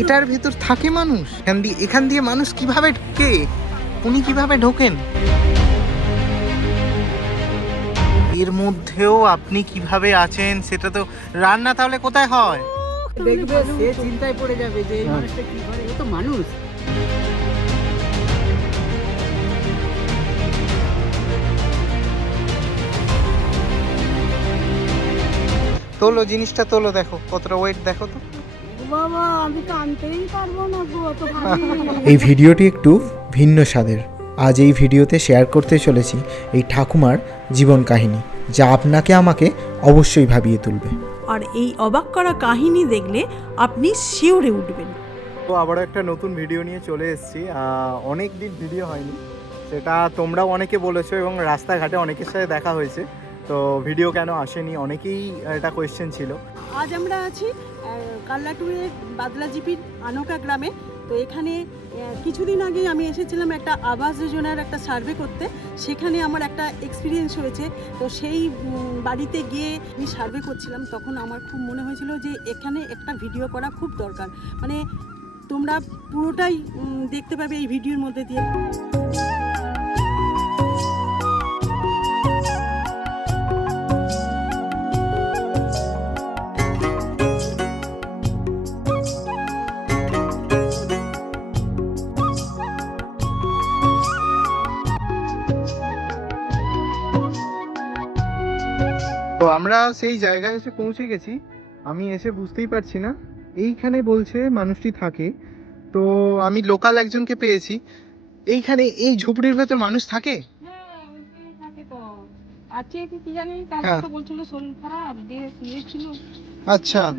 এটার ভেতর থাকে মানুষ? এখান দিয়ে এখান দিয়ে মানুষ কীভাবে ঢোকে? উনি কীভাবে ঢোকেন? এর মধ্যেও আপনি কীভাবে আছেন সেটা তো রান্না তাহলে কোথায় হয়? দেখবে সে চিন্তায় পড়ে যাবে যে এই মানুষটা কি করে? ও তো মানুষ। তোলো জিনিসটা তোলো দেখো কতটা ওয়েট দেখো তো। বাবা আমি তো আনতেই পারব না গো অত ভারী। এই ভিডিওটি একটু ভিন্ন স্বাদের। আজ এই ভিডিওতে শেয়ার করতে চলেছি এই ঠাকুমার জীবন কাহিনী যা আপনাকে আমাকে অবশ্যই ভাবিয়ে তুলবে। আর এই অবাক করা কাহিনী দেখলে আপনি শিউরে উঠবেন। তো আবারও একটা নতুন ভিডিও নিয়ে চলে এসেছি। অনেক দিন ভিডিও হয়নি। সেটা তোমরাও অনেকে বলেছ এবং রাস্তাঘাটে অনেকের সাথে দেখা হয়েছে। তো ভিডিও কেন আসেনি? অনেকেই এটা কোয়েশ্চেন ছিল। আজ আমরা আছি কাল্লাটুয়ের বাদলা জিপির আনোকা গ্রামে। তো এখানে কিছুদিন আগে আমি এসেছিলাম একটা আবাস যোজনার একটা সার্ভে করতে। সেখানে আমার একটা এক্সপিরিয়েন্স হয়েছে। তো সেই বাড়িতে গিয়ে আমি সার্ভে করছিলাম। তখন আমার খুব মনে হয়েছিল যে এখানে একটা ভিডিও করা খুব দরকার। মানে তোমরা পুরোটাই দেখতে পাবে এই ভিডিওর মধ্যে দিয়ে। তো আমরা সেই জায়গায় এসে পৌঁছে গেছি। আমি এসে বুঝতেই পারছি না। এইখানে বলছে মানুষটি থাকে। তো আমি লোকাল একজনকে পেয়েছি। এইখানে এই ঝুপড়ির ভেতর মানুষ থাকে? হ্যাঁ। শুয়েছিল। আচ্ছা।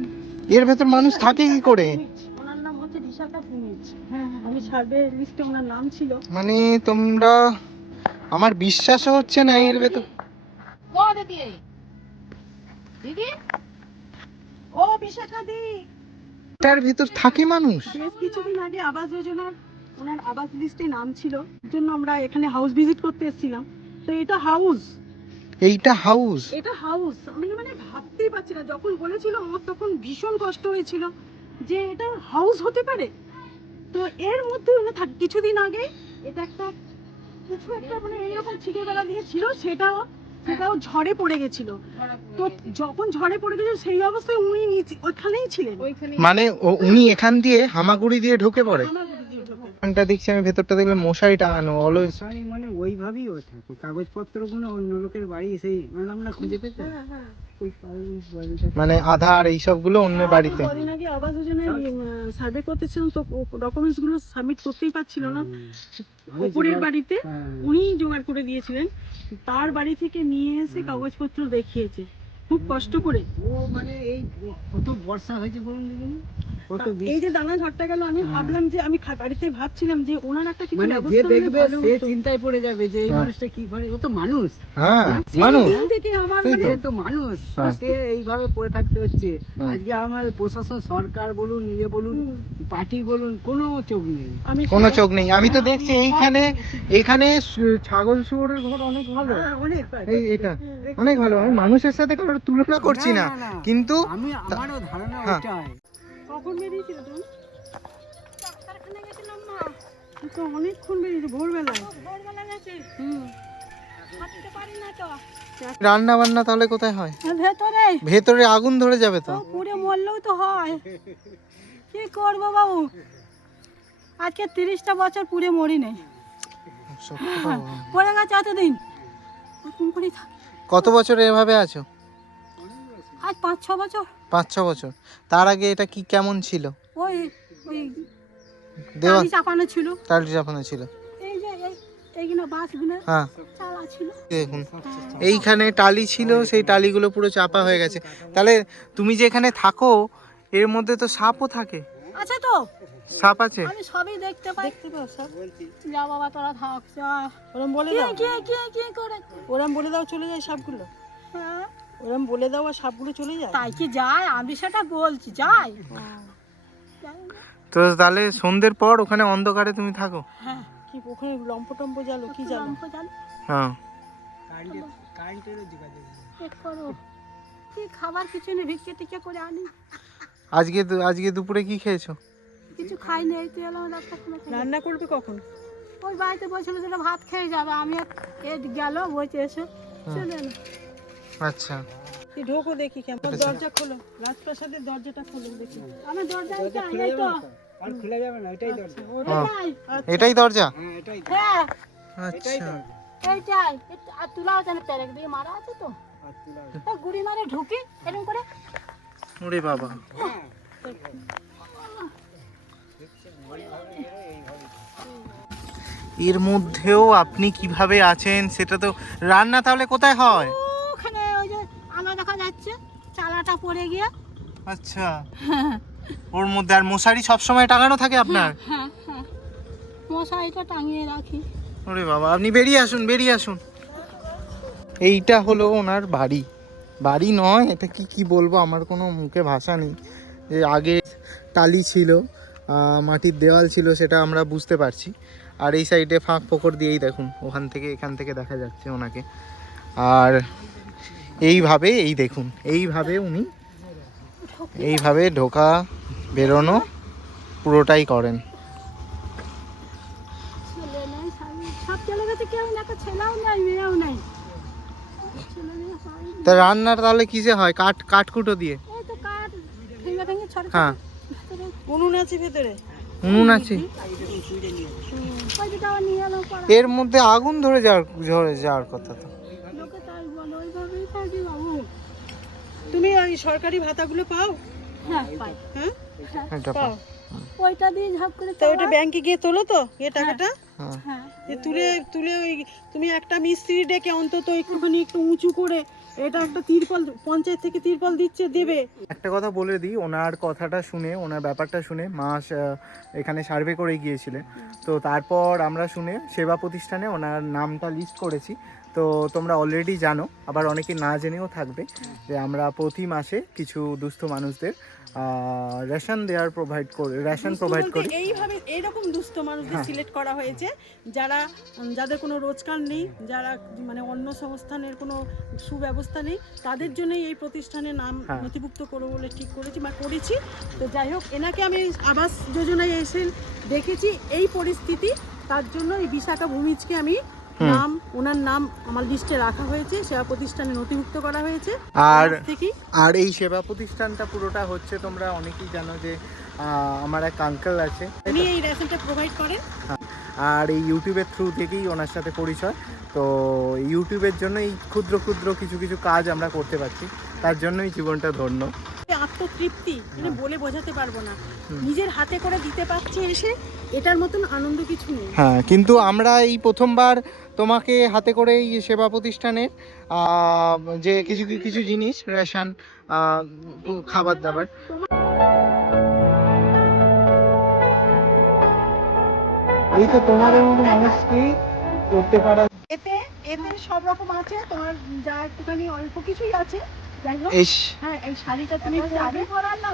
এর ভেতর মানুষ থাকে কি করে? ওনার নাম হচ্ছে বিশাখা পুনিজ হ্যাঁ। আমি সার্ভে লিস্টে ওনার নাম ছিল। মানে তোমরা আমার বিশ্বাসও হচ্ছে না এর ভেতর দিদি দিদি ও বিশাখা দি। এটার ভেতর থাকে মানুষ। বেশ কিছুদিন আগে আবাস যোজনার ওনার আবাস লিস্টে নাম ছিল। জন্য আমরা এখানে হাউস ভিজিট করতে এসেছিলাম। তো এটা হাউস এইটা হাউস এটা হাউস আমি মানে ভাবতেই পারছি না। যখন বলেছিল আমার তখন ভীষণ কষ্ট হয়েছিল যে এটা হাউস হতে পারে। তো এর মধ্যে মানে থাক কিছুদিন আগে এটা একটা কিছু একটা মানে এইরকম ছিটে বেলা দিয়ে ছিল সেটাও সেটাও ঝড়ে পড়ে গেছিল। তো যখন ঝড়ে পড়ে গেছিল সেই অবস্থায় উনি ওইখানেই ছিলেন। মানে উনি এখান দিয়ে হামাগুড়ি দিয়ে ঢুকে পড়ে? দেখছি আমি ভেতরটা দেখলাম মশারি টাঙানো অলওয়েজ। ওইভাবেই ও থাকে। কাগজপত্রগুলো অন্য লোকের বাড়ি সেই মানে আমরা খুঁজে পেতে ওই মানে আধার এইসবগুলো অন্য বাড়িতে কদিন আগে আবাস যোজনায় সার্ভে করতেছিলাম তো ডকুমেন্টসগুলো সাবমিট করতেই পারছিল না। উপরের বাড়িতে হ্যাঁ। উনি জোগাড় করে দিয়েছিলেন। তার বাড়ি থেকে নিয়ে এসে কাগজপত্র দেখিয়েছে। খুব কষ্ট করে। ও মানে এই কত বর্ষা হয়েছে বলুন দেখিনি কত বৃষ্টি। এই যে দানা ঝড়টা গেল আমি ভাবলাম যে আমি বাড়িতে ভাবছিলাম যে ওনার একটা কিছু মানে যে দেখবে সে চিন্তায় পড়ে যাবে যে এই হ্যাঁ। মানুষটা কি করে? ও তো মানুষ। হ্যাঁ মানুষ। থেকে আমার মানে সে তো মানুষ। হ্যাঁ। সে এইভাবে পড়ে থাকতে হচ্ছে। হ্যাঁ। আজকে আমার প্রশাসন সরকার বলুন ইয়ে বলুন পার্টি বলুন কোনো চোখ নেই। আমি কোনো চোখ নেই। আমি তো দেখছি এইখানে এখানে ছাগল শুয়োরের ঘর অনেক ভালো। হ্যাঁ, অনেক এই এটা অনেক ভালো। আমি মানুষের সাথে কোনো তুলনা করছি না। কিন্তু আমি আমারও ধারণা হ্যাঁ। ওটাই কখন বেরিয়েছিল তুমি? ডাক্তারখানা গেছিলাম না তো অনেকক্ষণ বেরিয়েছে ভোরবেলায় ভোরবেলা গেছি হুম। রান্না বান্না তাহলে কোথায় হয়? ভেতরে। ভেতরে আগুন ধরে যাবে তো। তো পুড়ে মরলেও তো হয়। কি করব বাবু? আজকে তিরিশটা বছর পুড়ে মরি নেই। পড়ে গেছে এতদিন। কত বছর এভাবে আছো? আজ পাঁচ ছ বছর। পাঁচ ছ বছর। তার আগে এটা কি কেমন ছিল? ওই ওই টালি চাপানো ছিল। টালি চাপানো ছিল। হ্যাঁ। ছিল। দেখুন। এইখানে টালি ছিল সেই টালিগুলো পুরো চাপা হয়ে গেছে। তাহলে তুমি যে এখানে থাকো এর মধ্যে তো সাপও থাকে। আছে তো? সাপ আছে? আমি সবই দেখতে পাই। দেখতে পাও সব যা বাবা তোরা থাক যা। ওরম বলে কি দাও। কি কি কি করে? ওরম বলে দাও চলে যায় সাপগুলো। হ্যাঁ। ওরম বলে দাও আর সাপগুলো চলে যায়। তাই কি যায়? আমি সেটা বলছি যাই তো তাহলে সন্ধ্যের পর ওখানে অন্ধকারে তুমি থাকো। হ্যাঁ। কি ওখানে লম্প টম্প জালো কি জালো লম্ফ জানো হ্যাঁ। কারেন্টের কারেন্টেরও যোগাযোগ। পেট করো। কি খাবার কিছু নেই ভিক্ষে টিকে করে আনি। আজকে দু- আজকে দুপুরে কি খেয়েছো? কিছু খাইনি এই তো এলাম ডাক্তারখানা। রান্না করবে কখন? ওই বাড়িতে বলছিল যেটা ভাত খেয়ে যাবে। আমি আর এ গেল বলছে এসে। চলে এলো আচ্ছা। তুই ঢোকো দেখি কেমন। দরজা খোলো রাজপ্রাসাদের দরজাটা খোলো দেখি। আমি দরজায় দরজা এই তো। আর খুলে যাবে না এটাই দরজা। এটাই। এটাই দরজা? হ্যাঁ এটাই হ্যাঁ। আচ্ছা। এইটাই। এ- আর তুলাও জানে পেরেক দিয়ে মারা আছে তো। আর তুলা তা গুড়ি মারে ঢুকি এরকম করে ওরে বাবা। এর মধ্যেও আপনি কীভাবে আছেন সেটা তো রান্না তাহলে কোথায় হয়? ওখানে ওই যে আলো দেখা যাচ্ছে চালাটা পড়ে গিয়ে। আচ্ছা। ওর মধ্যে আর মশারি সব সময় টাঙানো থাকে আপনার? হ্যাঁ হ্যাঁ মশারিটা টাঙিয়ে রাখি। ওরে বাবা আপনি বেরিয়ে আসুন বেরিয়ে আসুন। এইটা হলো ওনার বাড়ি। বাড়ি নয়, এটা কি কি বলব? আমার কোনো মুখে ভাষা নেই। যে আগে টালি ছিল মাটির দেওয়াল ছিল, সেটা আমরা বুঝতে পারছি। আর এই সাইডে ফাঁক ফোকর দিয়েই দেখুন, ওখান থেকে এখান থেকে দেখা যাচ্ছে ওনাকে। আর এইভাবে, এই দেখুন, এইভাবে উনি, এইভাবে ঢোকা, বেরোনো, পুরোটাই করেন। ছেলেও নাই, মেয়েও নাই। তা রান্নার তাহলে কিসে হয়? কাঠ কাঠকুটো দিয়ে? এই তো কাঠ ভেঙে ভেঙে ছড়ে হ্যাঁ। উনুন আছে ভেতরে। উনুন আছে? এর মধ্যে আগুন ধরে যাওয়ার ধরে যাওয়ার কথা তো। লোকে তাই বলে ওইভাবেই থাকি বাবু। তুমি ওই সরকারি ভাতাগুলো পাও? হ্যাঁ পাই। হ্যাঁ? এটা পাও। ওইটা দিয়ে ঝাপ করে তো ওটা ব্যাংকে গিয়ে তোলো তো এ টাকাটা? হ্যাঁ। হ্যাঁ। তুলে তুলে ওই তুমি একটা মিস্ত্রি ডেকে অন্তত একটুখানি একটু উঁচু করে এটা একটা তিরপল, পঞ্চায়েত থেকে তিরপল দিচ্ছে, দেবে। একটা কথা বলে দিই, ওনার কথাটা শুনে, ওনার ব্যাপারটা শুনে মাস এখানে সার্ভে করে গিয়েছিলেন। তো তারপর আমরা শুনে সেবা প্রতিষ্ঠানে ওনার নামটা লিস্ট করেছি। তো তোমরা অলরেডি জানো আবার অনেকে না জেনেও থাকবে যে আমরা প্রতি মাসে কিছু দুস্থ মানুষদের রেশন দেওয়ার প্রোভাইড করে রেশন প্রোভাইড করি এইভাবে এইরকম দুস্থ মানুষদের হ্যাঁ। সিলেক্ট করা হয়েছে যারা যাদের কোনো রোজগার নেই যারা মানে অন্য সংস্থানের কোনো সুব্যবস্থা নেই তাদের জন্যই এই প্রতিষ্ঠানের নাম হ্যাঁ। নথিভুক্ত করব বলে ঠিক করেছি বা করেছি তো যাই হোক এনাকে আমি আবাস যোজনায় এসে দেখেছি এই পরিস্থিতি তার জন্য এই বিশাখা ভূমিজকে আমি। নাম ওনার নাম আমার লিস্টে রাখা হয়েছে সেবা প্রতিষ্ঠানে নথিভুক্ত করা হয়েছে। আর আর এই সেবা প্রতিষ্ঠানটা পুরোটা হচ্ছে তোমরা অনেকেই জানো যে আমার এক আঙ্কেল আছে। উনি এই রেশনটা প্রোভাইড করেন। আর এই ইউটিউবের থ্রু থেকেই ওনার সাথে পরিচয়। তো ইউটিউবের জন্য এই ক্ষুদ্র ক্ষুদ্র কিছু কিছু কাজ আমরা করতে পারছি। তার জন্যই জীবনটা ধন্য। আত্মতৃপ্তি মানে বলে বোঝাতে পারব না। নিজের হাতে করে দিতে পারছে এসে এটার মতন আনন্দ কিছু নেই। হ্যাঁ কিন্তু আমরা এই প্রথমবার তোমাকে হাতে করে এই সেবা প্রতিষ্ঠানের যে কিছু কিছু জিনিস রেশন খাবার দাবার। এই তো তোমাদের মতো করতে পারা এতে এতে সব রকম আছে তোমার যা একটুখানি অল্প কিছুই আছে। হ্যাঁ এই শাড়িটা তুমি পরার না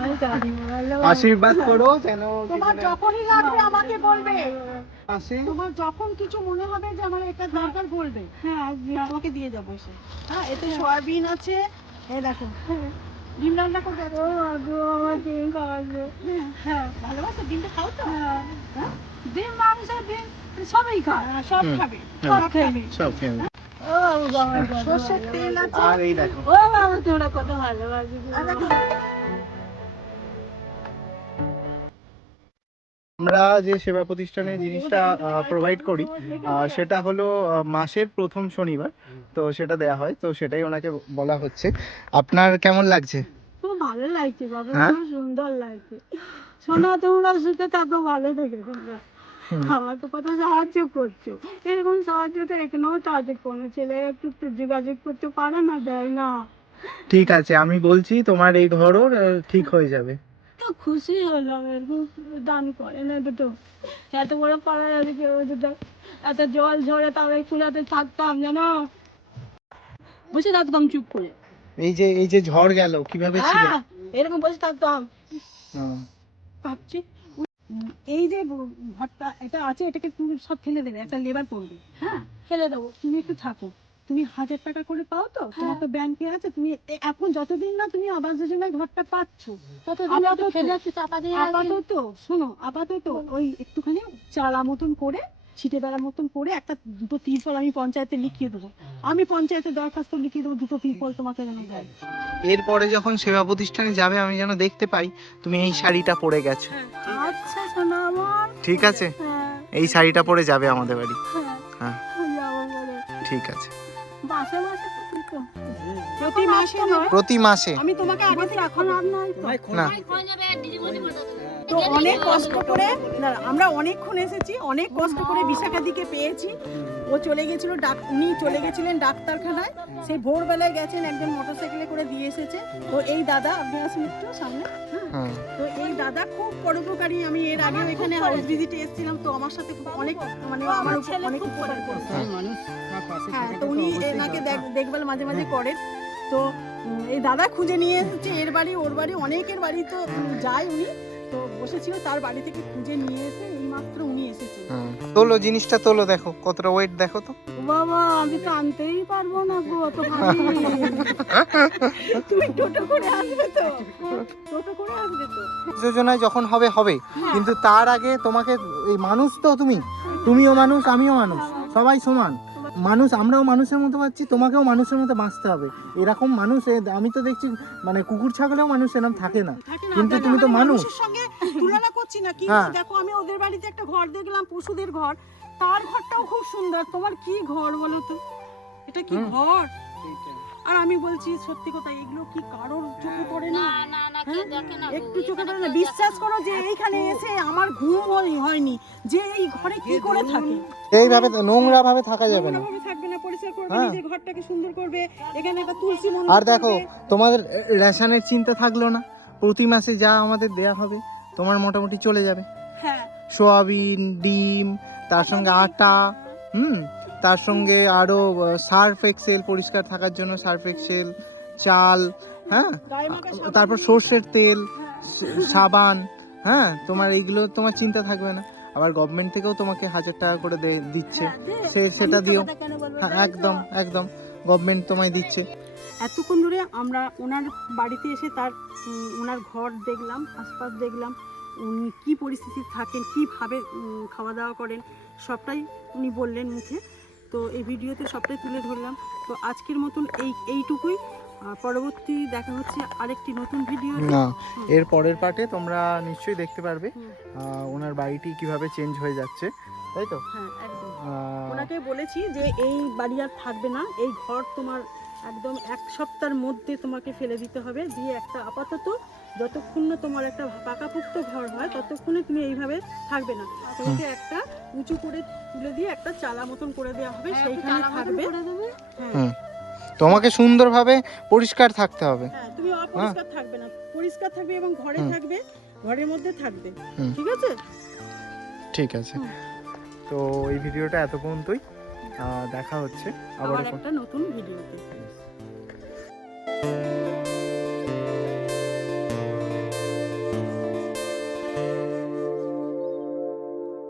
আমি গাড়ি মারলো আশীর্বাদ করো যেন তোমার যখনই লাগবে আমাকে বলবে। তোমার যখন কিছু মনে হবে যে আমার এটা দরকার বলবে। হ্যাঁ তোমাকে দিয়ে যাব এসে। হ্যাঁ এতে সয়াবিন আছে। এই দেখো। ডিম রান্না করবে ও বাবু আমার ডিম খাওয়াবে হ্যাঁ ভালোবাসো? ডিমটা খাও তো। হ্যাঁ। হ্যাঁ? ডিম মাংস ডিম। সবই খায়। হ্যাঁ, সব খাবে। হ্যাঁ। সব খাবে সব ফেলে ও বাবু সর্ষের তেল আছে। আর এই দেখো। ও বাবু তোমরা কত ভালোবাসি। আমরা যে সেবা প্রতিষ্ঠানে জিনিসটা প্রোভাইড করি আহ, সেটা হলো মাসের প্রথম শনিবার। তো সেটা দেয়া হয়। তো সেটাই ওনাকে বলা হচ্ছে। আপনার কেমন লাগছে? খুব ভালো লাগছে বাবা। হ্যাঁ? খুব সুন্দর লাগছে। শোনা তোমরা সুখে থাকো ভালো থেকে তোমরা। আমাকে কত সাহায্য করছ? এরকম সাহায্য তো এখানেও তাদের কোনো ছেলে একটু একটু যোগাযোগ করতে পারে না দেয় না। ঠিক আছে আমি বলছি তোমার এই ঘরও ঠিক হয়ে যাবে। তো খুশি হলাম এরকম দান করে না তো এত বড় পাড়ায় আমি কেউ এত জল ঝরে তবে চুলাতে থাকতাম জানো? বসে থাকতাম চুপ করে। এই যে এই যে ঝড় গেল কীভাবে ছিল? এরকম বসে থাকতাম। ভাবছি এই যে ঘরটা এটা আছে এটাকে তুমি সব ফেলে দেবে একটা লেবার পড়বে। হ্যাঁ? ফেলে দেবো তুমি একটু থাকো। তুমি হাজার টাকা করে পাও তো? তোমার তো ব্যাংকে আছে তুমি এখন যতদিন না তুমি আবাস যোজনায় ঘরটা পাচ্ছ। আপাতত শোনো আপাতত ওই একটুখানি চালা মতন করে ছিটে বেড়া মতন করে একটা দুটো তিরপল আমি পঞ্চায়েতে লিখিয়ে দেবো। আমি পঞ্চায়েতে দরখাস্ত লিখিয়ে দেবো দুটো তিরপল তোমাকে যেন দেয়। এরপরে যখন সেবা প্রতিষ্ঠানে যাবে আমি যেন দেখতে পাই তুমি এই শাড়িটা পরে গেছো। আচ্ছা শোনা আমার। ঠিক আছে? হ্যাঁ। এই শাড়িটা পরে যাবে আমাদের বাড়ি। হ্যাঁ। হ্যাঁ। ঠিক আছে। মাসে মাসে প্রতি মাসে নয়। প্রতি মাসে। আমি তোমাকে আগে থেকে এখন আর নয় তো। না তো অনেক কষ্ট করে না আমরা অনেকক্ষণ এসেছি অনেক কষ্ট করে বিশাখাদিকে পেয়েছি। ও চলে গেছিল ডাক উনি চলে গেছিলেন ডাক্তারখানায়। সেই ভোরবেলায় গেছেন একজন মোটরসাইকেলে করে দিয়ে এসেছে। তো এই দাদা আপনি আসুন একটু সামনে। হ্যাঁ। হ্যাঁ। তো এই দাদা খুব পরোপকারী আমি এর আগেও এখানে হাউস ভিজিটে এসেছিলাম তো আমার সাথে খুব অনেক মানে আমার অনেক উপকার করেছে। পাশে হ্যাঁ তো উনি এনাকে দেখভাল মাঝে মাঝে করেন। তো এই দাদা খুঁজে নিয়ে এসেছে এর বাড়ি ওর বাড়ি অনেকের বাড়ি তো যায় উনি। তো বসেছিল তার বাড়ি থেকে খুঁজে নিয়ে এসে এইমাত্র উনি এসেছেন। হ্যাঁ। তোলো জিনিসটা তোলো দেখো কতটা ওয়েট দেখো তো। বাবা আমি তো আনতেই পারব না গো অত ভারী। তুমি টোটো করে আসবে তো? টোটো করে আসবে তো? যোজনায় যখন হবে হবে। কিন্তু তার আগে তোমাকে এই মানুষ তো তুমি। তুমিও মানুষ আমিও মানুষ। সবাই সমান। মানুষ আমরাও মানুষের মতো পাচ্ছি তোমাকেও মানুষের মতো বাঁচতে হবে। এরকম মানুষ আমি তো দেখছি মানে কুকুর ছাগলেও মানুষ এরকম থাকে না। কিন্তু তুমি তো মানুষ। মানুষের সঙ্গে তুলনা করছি না কিন্তু হ্যাঁ। দেখো আমি ওদের বাড়িতে একটা ঘর দেখলাম পশুদের ঘর। তার ঘরটাও খুব সুন্দর। তোমার কি ঘর বলো তো? এটা কি ঘর। আর আমি বলছি সত্যি কথা এগুলো কি কারোর চোখে পড়ে না? না না না হ্যাঁ? একটু চোখে পড়ে না। বিশ্বাস করো যে এইখানে এসে আমার ঘুম হয়নি। যে এই ঘরে কি করে থাকে? এইভাবে নোংরা ভাবে থাকা যাবে না। থাকবে না পরিষ্কার করবে হ্যাঁ। নিজের ঘরটাকে সুন্দর করবে এখানে একটা তুলসী মন্দির আর দেখো তোমাদের রেশনের চিন্তা থাকল না? প্রতি মাসে যা আমাদের দেয়া হবে তোমার মোটামুটি চলে যাবে। হ্যাঁ। সোয়াবিন ডিম তার সঙ্গে আটা হুম? তার সঙ্গে আরও সার্ফ এক্সেল পরিষ্কার থাকার জন্য সার্ফ এক্সেল চাল হ্যাঁ? তারপর সর্ষের তেল। সাবান হ্যাঁ? তোমার এইগুলো তোমার চিন্তা থাকবে না। আবার গভর্নমেন্ট থেকেও তোমাকে হাজার টাকা করে দিচ্ছে। হ্যাঁ, সে সেটা দিও? হ্যাঁ একদম একদম। গভর্নমেন্ট তোমায় দিচ্ছে। এতক্ষণ ধরে আমরা ওনার বাড়িতে এসে তার ওনার ঘর দেখলাম আশপাশ দেখলাম। উনি কী পরিস্থিতি থাকেন কীভাবে খাওয়া দাওয়া করেন সবটাই উনি বললেন মুখে। তো এই ভিডিওতে সবটাই তুলে ধরলাম। তো আজকের মতন এই এইটুকুই। পরবর্তী দেখা হচ্ছে আরেকটি নতুন ভিডিও না এর পরের পার্টে তোমরা নিশ্চয়ই দেখতে পারবে ওনার বাড়িটি কীভাবে চেঞ্জ হয়ে যাচ্ছে তাই তো? হ্যাঁ একদম। ওনাকে বলেছি যে এই বাড়ি আর থাকবে না এই ঘর তোমার একদম এক সপ্তাহের মধ্যে তোমাকে ফেলে দিতে হবে দিয়ে একটা আপাতত যতক্ষণ না তোমার একটা পাকাপোক্ত ঘর হয় ততক্ষণে তুমি এইভাবে থাকবে না। তোমাকে একটা উঁচু করে তুলে দিয়ে একটা চালা মতন করে দেওয়া হবে হ্যাঁ, সেইখানে থাকবে। হ্যাঁ। তোমাকে সুন্দরভাবে পরিষ্কার থাকতে হবে। হ্যাঁ তুমি অপরিষ্কার থাকবে না। পরিষ্কার থাকবে এবং ঘরে থাকবে ঘরের মধ্যে থাকবে। ঠিক আছে? ঠিক আছে। তো এই ভিডিওটা এত পর্যন্তই। দেখা হচ্ছে। আবার একটা নতুন ভিডিওতে।